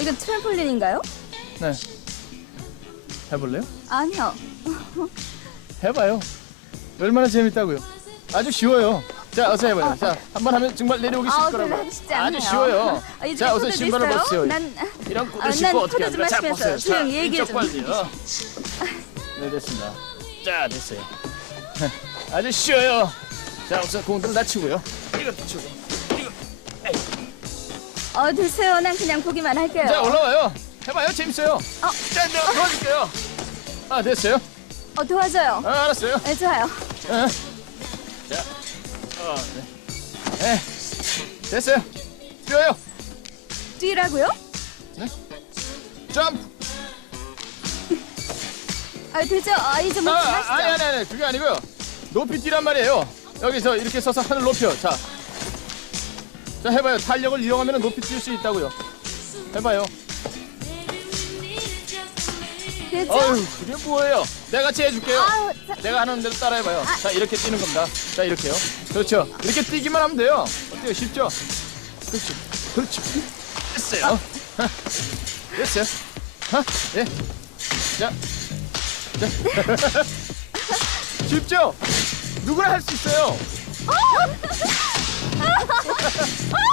이건 트램폴린인가요? 네. 해볼래요? 아니요. 해봐요. 얼마나 재밌다고요? 아주 쉬워요. 자, 어서 해봐요. 자, 한 번 하면 정말 내려오기 아, 별로 거라고요. 하기 쉽지 않네요. 아주 쉬워요. 아, 이제 자, 포도도 신발을 있어요? 벗으세요. 난 이런 아, ቁ를 난 신고 어떻게 포도 좀 합니까? 자, 마시면서 벗어요. 자, 조용히 얘기해 이쪽 좀. 발이요. 네, 됐습니다. 자, 됐어요. 아주 쉬워요. 자, 우선 공들 낮추고요. 이것도 치고. 어 됐어요. 난 그냥 보기만 할게요. 자, 올라와요. 해봐요. 재밌어요. 어. 자, 내가 도와줄게요. 아, 됐어요. 어 도와줘요. 아, 알았어요. 네 좋아요. 어. 자, 어, 네. 네, 됐어요. 뛰어요. 뛰라고요? 점프. 아 되죠. 아 이제 뭐 아, 하시죠. 아니, 아니, 아니, 그게 아니고요. 높이 뛰란 말이에요. 여기서 이렇게 서서 하늘 높여. 자, 자 해봐요. 탄력을 이용하면 높이 뛸 수 있다고요. 해봐요. 어휴, 그게 뭐예요? 내가 같이 해줄게요. 아우, 자, 내가 하는 대로 따라해봐요. 자, 이렇게 뛰는 겁니다. 자, 이렇게요. 그렇죠. 이렇게 뛰기만 하면 돼요. 어때요? 쉽죠? 그렇죠. 그렇죠. 됐어요. 하, 됐어요. 하, 예. 자, 자. 쉽죠? 누구나 할 수 있어요. Oh!